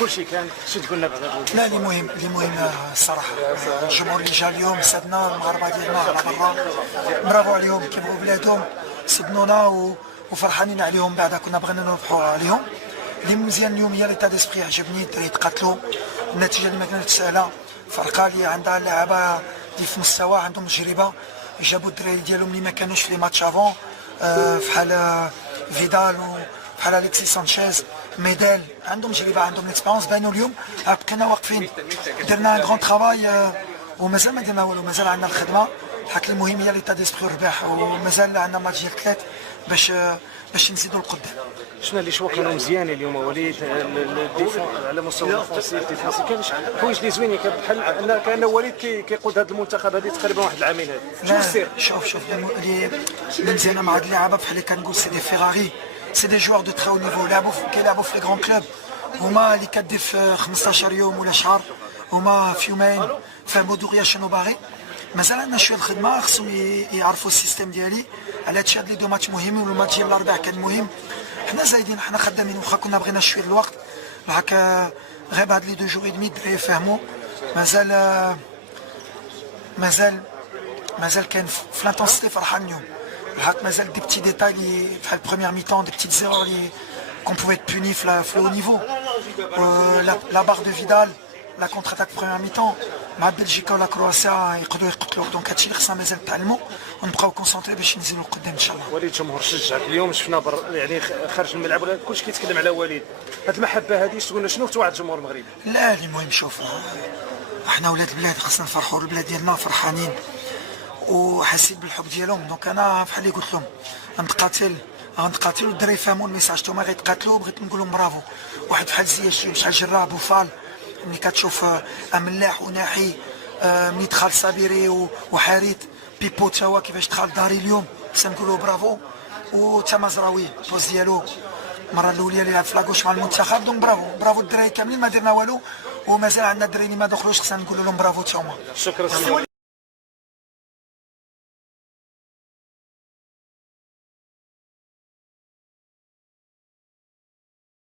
كلشي كان شي تقولنا بعد هذا لا اللي مهم الصراحه الجمهور اللي جا اليوم سدنا المغاربه ديالنا على برا، برافو عليهم كيبغوا بلادهم، سدنونا وفرحانين عليهم. بعدا كنا بغينا نربحوا عليهم. اللي مزيان اليوم هي ليتا ديسبري، عجبني الدراري تقاتلوا، النتيجه اللي ما كانتش سهله، فرقه اللي عندها لعابه اللي في مستوى عندهم تجربه، جابوا الدراري ديالهم اللي ما كانوش في لي ماتش افون، فحال فيدال وفحال اليكسي سانشيز ميدال، عندهم تجربه عندهم ليكسبيرونس. بانوا اليوم بقينا واقفين، درنا ان غون ترافاي ومازال ما درنا والو، مازال عندنا الخدمه. الحق المهم هي ليتا ديسبري والرباح، ومازال عندنا ماتش ديال ثلاث باش نزيدوا لقدام. شفنا اللي شوا كانوا مزيانين اليوم وليد، الدفاع على مستوى الديفونسيف ديفونسي كان حوايج اللي زوينين، بحال كان وليد كيقود هذا المنتخب هذه تقريبا واحد العامين هذا. شنو السر؟ شوف اللي مزيانه مع هاد اللعابه بحال اللي كنقول سي دي فيراري، سي دي جوار دو تري او نيفو، كيلعبوا في لي غران كلوب، هما اللي كدير في 15 يوم ولا شهر، هما في يومين فهموا دغيا شنو باغي. مازال عندنا شويه الخدمه، خصهم يعرفوا السيستم ديالي. على هادشي هاد لي دو ماتش مهمين، والماتش ديال الاربعاء كان مهم. حنا زايدين، حنا خدامين، واخا كنا بغينا شويه الوقت هكا، غير بعد لي دو جور اي دمي الدراري فهموا. مازال كاين في لانتونسيتي فرحان اليوم. الحق مازال دي بتي ديتاي اللي بحال بروميير ميطون، دي بتيت زيرور اللي كون بوفي ات بوني في لو نيفو. لا بار دو فيدال، لا كونتر اتاك بروميير ميطون مع بلجيكا ولا كرواسيا يقدروا يقتلوا. دونك هادشي اللي خصنا مازال نتعلموا ونبقاو كونسونطري باش نزيدوا لقدام ان شاء الله. وليد الجمهور شجعك اليوم، شفنا يعني خارج الملعب ولا كلشي كيتكلم على وليد، هاد المحبه هذه تقولنا شنو توعد الجمهور المغربي؟ لا المهم شوف، احنا ولاد البلاد خصنا نفرحوا البلاد ديالنا، فرحانين وحاسين بالحب ديالهم. دونك انا بحال اللي قلت لهم غنتقاتل والدراري يفهموا الميساج، نتوما غيتقاتلوا. بغيت نقول لهم برافو، واحد بحال زياش شحال جراب وفال، ملي كتشوف ملاح وناحي، ملي دخل صابيري وحارث بيبو تا هو كيفاش دخل داري اليوم، تنقولوا برافو. وتا مزراوي البوز ديالو المره الاولى اللي لعب في لاكوش مع المنتخب. دونك برافو الدراري كاملين، ما درنا والو ومازال عندنا الدراري اللي ما دخلوش، خصنا نقولوا لهم برافو تا هما. شكرا.